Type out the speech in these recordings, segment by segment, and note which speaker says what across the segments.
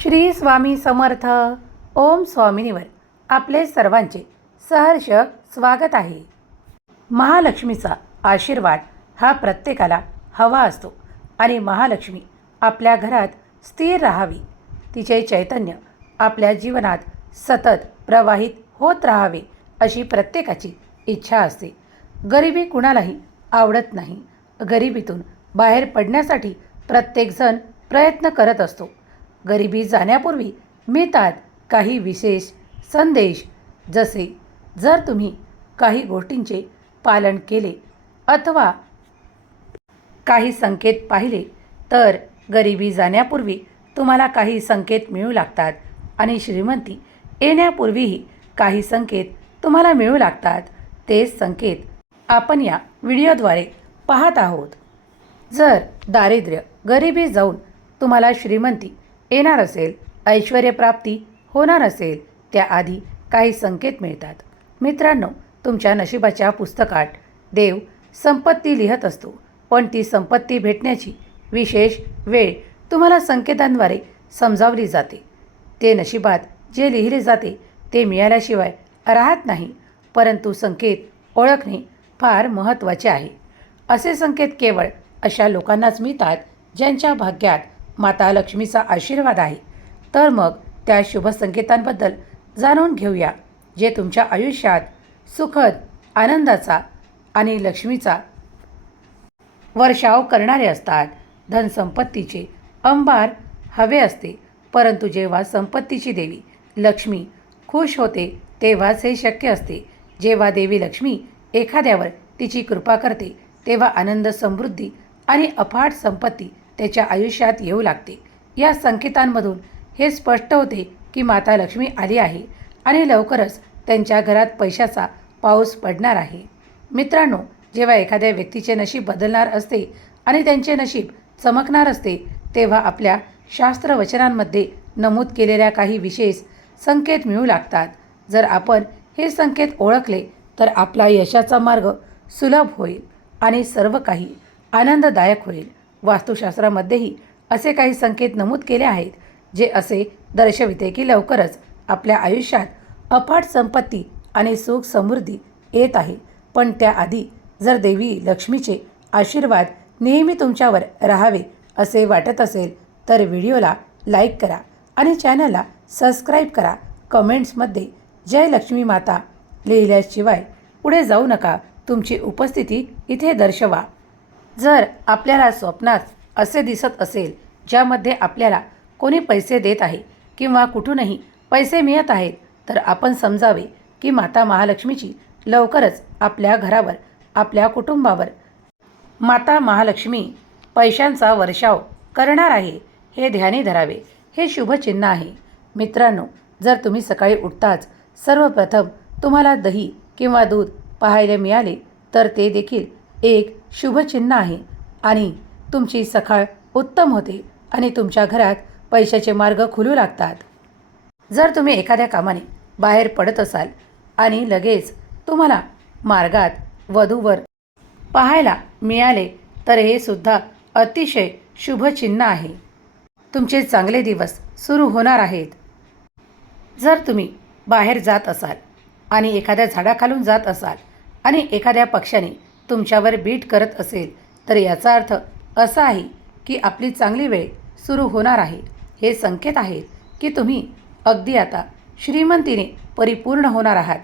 Speaker 1: श्री स्वामी समर्थ. ओम स्वामिनीवर आपले सर्वांचे सहर्ष स्वागत आहे. महालक्ष्मीचा आशीर्वाद हा प्रत्येकाला हवा असतो आणि महालक्ष्मी आपल्या घरात स्थिर राहावी. तिचे चैतन्य आपल्या जीवनात सतत प्रवाहित होत राहावे अशी प्रत्येकाची इच्छा असते. गरिबी कुणालाही आवडत नाही. गरिबीतून बाहेर पडण्यासाठी प्रत्येकजण प्रयत्न करत असतो. गरिबी जाण्यापूर्वी मिळतात काही विशेष संदेश. जसे जर तुम्ही काही गोष्टींचे पालन केले अथवा काही संकेत पाहिले तर गरिबी जाण्यापूर्वी तुम्हाला काही संकेत मिळू लागतात आणि श्रीमंती येण्यापूर्वीही काही संकेत तुम्हाला मिळू लागतात. तेच संकेत आपण या व्हिडिओद्वारे पाहत आहोत. जर दारिद्र्य गरिबी जाऊन तुम्हाला श्रीमंती येणार असेल ऐश्वर्यप्राप्ती होणार असेल त्याआधी काही संकेत मिळतात. मित्रांनो तुमच्या नशिबाच्या पुस्तकात देव संपत्ती लिहत असतो पण ती संपत्ती भेटण्याची विशेष वेळ तुम्हाला संकेतांद्वारे समजावली जाते. ते नशिबात जे लिहिले जाते ते मिळाल्याशिवाय राहत नाही परंतु संकेत ओळखणे फार महत्त्वाचे आहे. असे संकेत केवळ अशा लोकांनाच मिळतात ज्यांच्या भाग्यात माता लक्ष्मीचा आशीर्वाद आहे. तर मग त्या शुभ संकेतांबद्दल जाणून घेऊया जे तुमच्या आयुष्यात सुखद आनंदाचा आणि लक्ष्मीचा वर्षाव करणारे असतात. धनसंपत्तीचे अंबार हवे असते परंतु जेव्हा संपत्तीची देवी लक्ष्मी खुश होते तेव्हाच हे शक्य असते. जेव्हा देवी लक्ष्मी एखाद्यावर तिची कृपा करते तेव्हा आनंद समृद्धी आणि अफाट संपत्ती त्याच्या आयुष्यात येऊ लागते. या संकेतांमधून हे स्पष्ट होते की माता लक्ष्मी आली आहे आणि लवकरच त्यांच्या घरात पैशाचा पाऊस पडणार आहे. मित्रांनो जेव्हा एखाद्या व्यक्तीचे नशीब बदलणार असते आणि त्यांचे नशीब चमकणार असते तेव्हा आपल्या शास्त्रवचनांमध्ये नमूद केलेल्या काही विशेष संकेत मिळू लागतात. जर आपण हे संकेत ओळखले तर आपला यशाचा मार्ग सुलभ होईल आणि सर्व काही आनंददायक होईल. वास्तुशास्त्रामध्येही असे काही संकेत नमूद केले आहेत जे असे दर्शविते की लवकरच आपल्या आयुष्यात अफाट संपत्ती आणि सुख समृद्धी येत आहे. पण त्याआधी जर देवी लक्ष्मीचे आशीर्वाद नेहमी तुमच्यावर राहावे असे वाटत असेल तर व्हिडिओला लाईक करा आणि चॅनलला सबस्क्राईब करा. कमेंट्समध्ये जय लक्ष्मी माता लिहिल्याशिवाय पुढे जाऊ नका. तुमची उपस्थिती इथे दर्शवा. जर आपल्याला स्वप्नात असे दिसत असेल ज्यामध्ये आपल्याला कोणी पैसे देत आहे किंवा कुठूनही पैसे मिळत आहेत तर आपण समजावे की माता महालक्ष्मीची लवकरच आपल्या घरावर आपल्या कुटुंबावर माता महालक्ष्मी पैशांचा वर्षाव करणार आहे हे ध्यानी धरावे. हे शुभचिन्ह आहे. मित्रांनो जर तुम्ही सकाळी उठताच सर्वप्रथम तुम्हाला दही किंवा दूध पाहायला मिळाले तर ते देखील एक शुभचिन्ह आहे. आणि तुमची सकाळ उत्तम होते आणि तुमच्या घरात पैशाचे मार्ग खुलू लागतात. जर तुम्ही एखाद्या कामाने बाहेर पडत असाल आणि लगेच तुम्हाला मार्गात वधूवर पाहायला मिळाले तर हे सुद्धा अतिशय शुभचिन्ह आहे. तुमचे चांगले दिवस सुरू होणार आहेत. जर तुम्ही बाहेर जात असाल आणि एखाद्या झाडाखालून जात असाल आणि एखाद्या पक्षाने तुमच्यावर बीट करत असेल तर याचा अर्थ असा आहे की आपली चांगली वेळ सुरू होणार आहे. हे संकेत आहेत की तुम्ही अगदी आता श्रीमंतीने परिपूर्ण होणार आहात.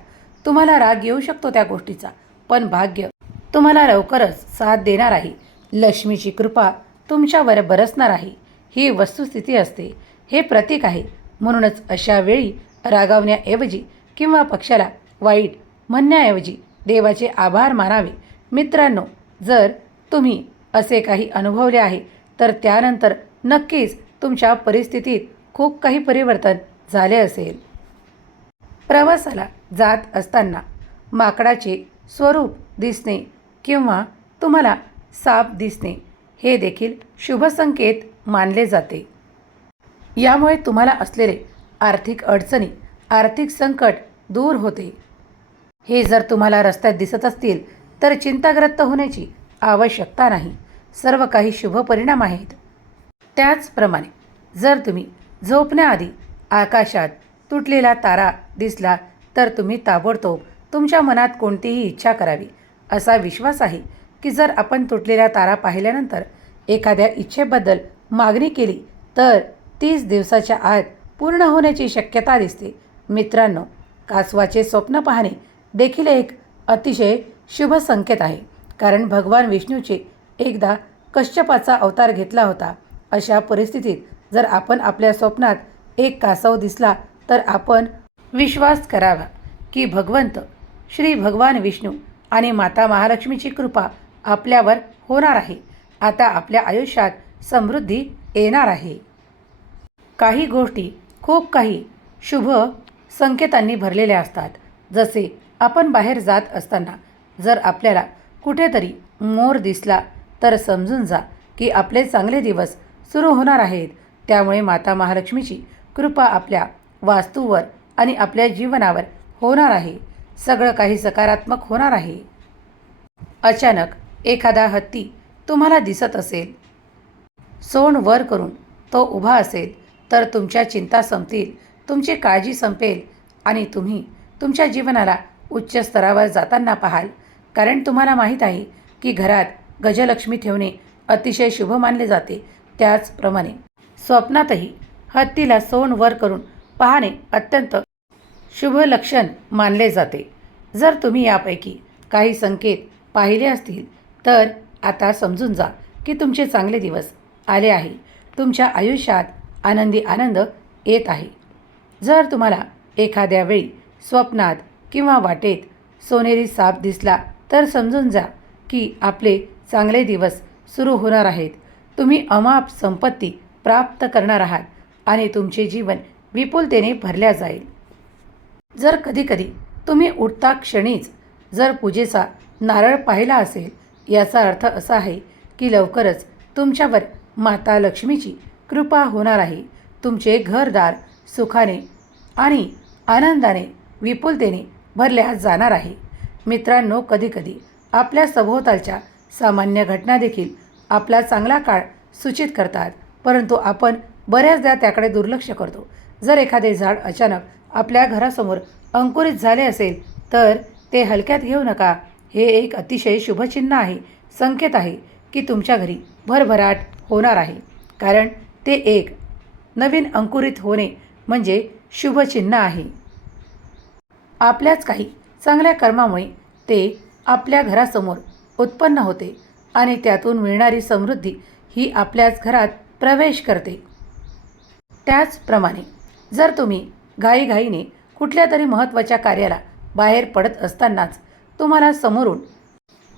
Speaker 1: तुम्हाला राग येऊ शकतो त्या गोष्टीचा पण भाग्य तुम्हाला लवकरच साथ देणार आहे. लक्ष्मीची कृपा तुमच्यावर बरसणार आहे. ही वस्तुस्थिती असते. हे प्रतीक आहे. म्हणूनच अशा वेळी रागावण्याऐवजी किंवा पक्षाला वाईट म्हणण्याऐवजी देवाचे आभार मानावे. मित्रांनो जर तुम्ही असे काही अनुभवले आहे तर त्यानंतर नक्कीच तुमच्या परिस्थितीत खूप काही परिवर्तन झाले असेल. प्रवासाला जात असताना माकडाचे स्वरूप दिसणे किंवा तुम्हाला साप दिसणे हे देखील शुभसंकेत मानले जाते. यामुळे तुम्हाला असलेले आर्थिक अडचणी आर्थिक संकट दूर होते. हे जर तुम्हाला रस्त्यात दिसत असतील तर चिंताग्रस्त होण्याची आवश्यकता नाही. सर्व काही शुभ परिणाम आहेत. त्याचप्रमाणे जर तुम्ही झोपण्याआधी आकाशात तुटलेला तारा दिसला तर तुम्ही ताबडतोब तुमच्या मनात कोणतीही इच्छा करावी. असा विश्वास आहे की जर आपण तुटलेला तारा पाहिल्यानंतर एखाद्या इच्छेबद्दल मागणी केली तर तीस दिवसाच्या आत पूर्ण होण्याची शक्यता दिसते. मित्रांनो कासवाचे स्वप्न पाहणे देखील एक अतिशय शुभ संकेत आहे. कारण भगवान विष्णूचे एकदा कश्यपाचा अवतार घेतला होता. अशा परिस्थितीत जर आपण आपल्या स्वप्नात एक कासव दिसला तर आपण विश्वास करावा की भगवंत श्री भगवान विष्णू आणि माता महालक्ष्मीची कृपा आपल्यावर होणार आहे. आता आपल्या आयुष्यात समृद्धी येणार आहे. काही गोष्टी खूप काही शुभ संकेतांनी भरलेल्या असतात. जसे आपण बाहेर जात असताना जर आपल्याला कुठेतरी मोर दिसला तर समजून जा की आपले चांगले दिवस सुरू होणार आहेत. त्यामुळे माता महालक्ष्मीची कृपा आपल्या वास्तूवर आणि आपल्या जीवनावर होणार आहे. सगळं काही सकारात्मक होणार आहे. अचानक एखादा हत्ती तुम्हाला दिसत असेल. सोंड वर करून तो उभा असेल तर तुमच्या चिंता संपतील तुमची काळजी संपेल आणि तुम्ही तुमच्या जीवनाला उच्च स्तरावर जाताना पाहाल. कारण तुम्हाला माहीत आहे की घरात गजलक्ष्मी ठेवणे अतिशय शुभ मानले जाते त्याचप्रमाणे स्वप्नातही हत्तीला सोन वर करून पाहणे अत्यंत शुभ लक्षण मानले जाते. जर तुम्ही यापैकी काही संकेत पाहिले असतील तर आता समजून जा की तुमचे चांगले दिवस आले आहे. तुमच्या आयुष्यात आनंदी आनंद येत आहे. जर तुम्हाला एखाद्या वेळी स्वप्नात किंवा वाटेत सोनेरी साप दिसला तर समजून जा की आपले चांगले दिवस सुरू होणार आहेत. तुम्ही अमाप संपत्ती प्राप्त करणार आहात आणि तुमचे जीवन विपुलतेने भरल्या जाईल. जर कधीकधी तुम्ही उठता क्षणीच जर पूजेचा नारळ पाहिला असेल याचा अर्थ असा आहे की लवकरच तुमच्यावर माता लक्ष्मीची कृपा होणार आहे. तुमचे घरदार सुखाने आणि आनंदाने विपुलतेने भरल्या जाणार आहे. मित्रांनो कधीकधी आपल्या सभोवतालच्या सामान्य घटना देखील आपला चांगला काळ सूचित करतात. परंतु आपण बऱ्याचदा त्याकडे दुर्लक्ष करतो. जर एखादे झाड अचानक आपल्या घरासमोर अंकुरित झाले असेल तर ते हलक्यात घेऊ नका. हे एक अतिशय शुभचिन्ह आहे. संकेत आहे की तुमच्या घरी भरभराट होणार आहे. कारण ते एक नवीन अंकुरित होणे म्हणजे शुभचिन्ह आहे. आपल्याच काही चांगल्या कर्मामुळे ते आपल्या घरासमोर उत्पन्न होते आणि त्यातून मिळणारी समृद्धी ही आपल्याच घरात प्रवेश करते. त्याचप्रमाणे जर तुम्ही घाईघाईने कुठल्या तरी महत्त्वाच्या कार्याला बाहेर पडत असतानाच तुम्हाला समोरून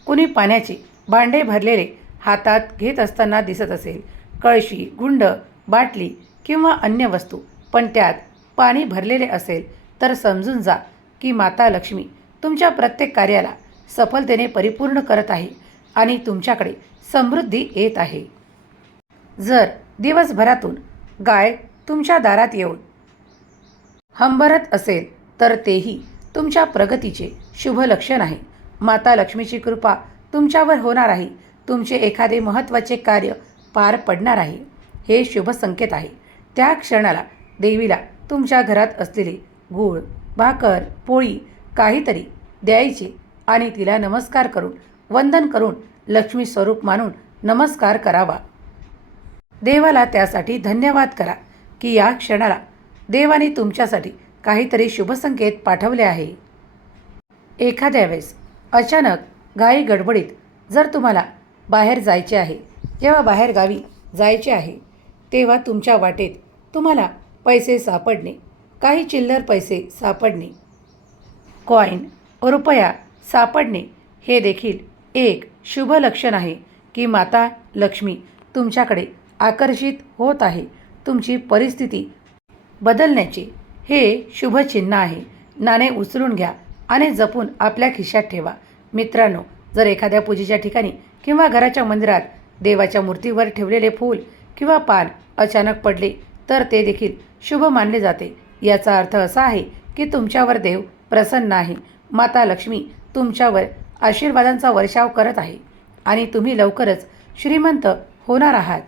Speaker 1: कुणी पाण्याचे भांडे भरलेले हातात घेत असताना दिसत असेल कळशी गुंड बाटली किंवा अन्य वस्तू पण त्यात पाणी भरलेले असेल तर समजून जा की माता लक्ष्मी तुमच्या प्रत्येक कार्याला सफलतेने परिपूर्ण करत आहे आणि तुमच्याकडे समृद्धी येत आहे. जर दिवसभरातून गाय तुमच्या दारात येऊन हंबरत असेल तर तेही तुमच्या प्रगतीचे शुभ लक्षण आहे. माता लक्ष्मीची कृपा तुमच्यावर होणार आहे. तुमचे एखादे महत्त्वाचे कार्य पार पडणार आहे. हे शुभ संकेत आहे. त्या क्षणाला देवीला तुमच्या घरात असलेले गूळ भाकर पोळी काहीतरी द्यायची आणि तिला नमस्कार करून वंदन करून लक्ष्मी स्वरूप मानून नमस्कार करावा. देवाला त्यासाठी धन्यवाद करा की या क्षणाला देवाने तुमच्यासाठी काहीतरी शुभसंकेत पाठवले आहे. एखाद्या वेळेस अचानक घाई गडबडीत जर तुम्हाला बाहेर जायचे आहे जेव्हा बाहेर गावी जायचे आहे तेव्हा तुमच्या वाटेत तुम्हाला पैसे सापडणे काही चिल्लर पैसे सापडणे. कॉईन रुपया सापडणे हे देखील एक शुभ लक्षण आहे की माता लक्ष्मी तुमच्याकडे आकर्षित होत आहे. तुमची परिस्थिती बदलण्याचे हे शुभचिन्ह आहे. नाणे उचलून घ्या आणि जपून आपल्या खिशात ठेवा. मित्रांनो जर एखाद्या पूजेच्या ठिकाणी किंवा घराच्या मंदिरात देवाच्या मूर्तीवर ठेवलेले फूल किंवा पान अचानक पडले तर ते देखील शुभ मानले जाते. याचा अर्थ असा आहे की तुमच्यावर देव प्रसन्न आहे. माता लक्ष्मी तुमच्यावर आशीर्वादांचा वर्षाव करत आहे आणि तुम्ही लवकरच श्रीमंत होणार आहात.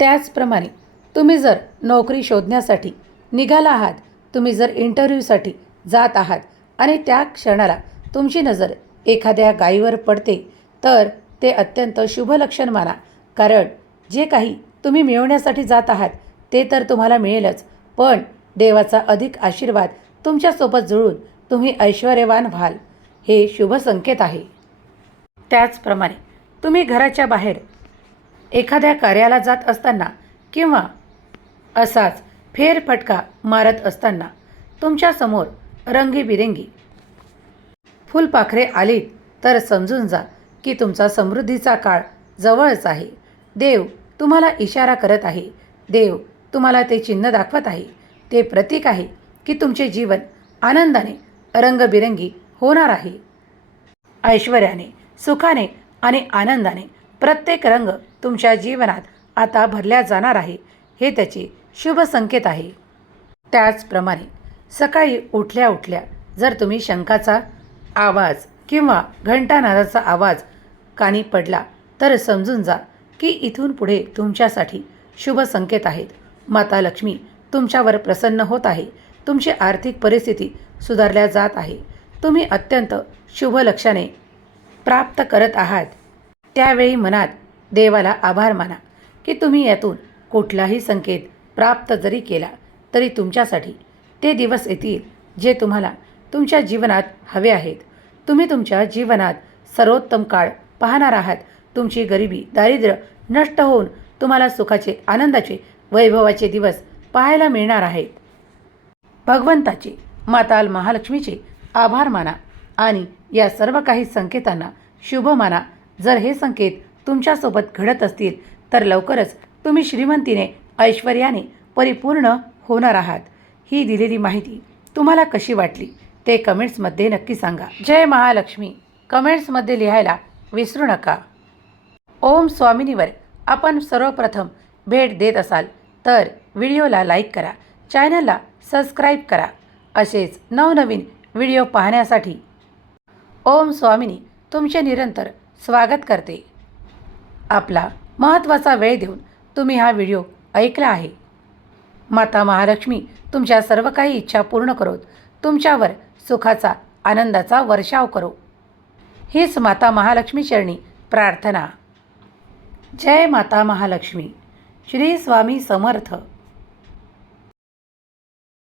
Speaker 1: त्याचप्रमाणे तुम्ही जर नोकरी शोधण्यासाठी निघाला आहात तुम्ही जर इंटरव्ह्यूसाठी जात आहात आणि त्या क्षणाला तुमची नजर एखाद्या गायीवर पडते तर ते अत्यंत शुभ लक्षण माना. कारण जे काही तुम्ही मिळवण्यासाठी जात आहात ते तर तुम्हाला मिळेलच पण देवाचा अधिक आशीर्वाद तुमच्यासोबत जुळून तुम्ही ऐश्वर्यवान व्हाल. हे शुभ संकेत आहे. त्याचप्रमाणे तुम्ही घराच्या बाहेर एखाद्या कार्याला जात असताना किंवा असाच फेरफटका मारत असताना तुमच्यासमोर रंगीबिरंगी फुलपाखरे आलीत तर समजून जा की तुमचा समृद्धीचा काळ जवळच आहे. देव तुम्हाला इशारा करत आहे. देव तुम्हाला ते चिन्ह दाखवत आहे. ते प्रतीक आहे की तुमचे जीवन आनंदाने रंगबिरंगी होणार आहे. ऐश्वर्याने सुखाने आणि आनंदाने प्रत्येक रंग तुमच्या जीवनात आता भरल्या जाणार आहे हे त्याचे शुभ संकेत आहे. त्याचप्रमाणे सकाळी उठल्या उठल्या जर तुम्ही शंखाचा आवाज किंवा घंटानादाचा आवाज कानी पडला तर समजून जा की इथून पुढे तुमच्यासाठी शुभ संकेत आहेत. माता लक्ष्मी तुमच्यावर प्रसन्न होत आहे. तुमची आर्थिक परिस्थिती सुधारल्या जात आहे. तुम्ही अत्यंत शुभ लक्षणे प्राप्त करत आहात. त्यावेळी मनात देवाला आभार माना की तुम्ही यातून कुठलाही संकेत प्राप्त जरी केला तरी तुमच्यासाठी ते दिवस येतील जे तुम्हाला तुमच्या जीवनात हवे आहेत. तुम्ही तुमच्या जीवनात सर्वोत्तम काळ पाहणार आहात. तुमची गरिबी दारिद्र्य नष्ट होऊन तुम्हाला सुखाचे आनंदाचे वैभवाचे दिवस पाहायला मिळणार आहेत. भगवंताचे माताल महालक्ष्मीचे आभार माना आणि या सर्व काही संकेतांना शुभ माना. जर हे संकेत तुमच्यासोबत घडत असतील तर लवकरच तुम्ही श्रीमंतीने ऐश्वर्याने परिपूर्ण होणार आहात. ही दिलेली माहिती तुम्हाला कशी वाटली ते कमेंट्समध्ये नक्की सांगा. जय महालक्ष्मी. कमेंट्समध्ये लिहायला विसरू नका. ओम स्वामिनीवर आपण सर्वप्रथम भेट देत असाल. तर व्हिडिओला लाईक करा चॅनलला सबस्क्राईब करा. असेच नवनवीन व्हिडिओ पाहण्यासाठी ओम स्वामिनी तुमचे निरंतर स्वागत करते. आपला महत्त्वाचा वेळ देऊन तुम्ही हा व्हिडिओ ऐकला आहे. माता महालक्ष्मी तुमच्या सर्व काही इच्छा पूर्ण करोत तुमच्यावर सुखाचा आनंदाचा वर्षाव करो. हीच माता महालक्ष्मी चरणी प्रार्थना. जय माता महालक्ष्मी. श्री स्वामी समर्थ.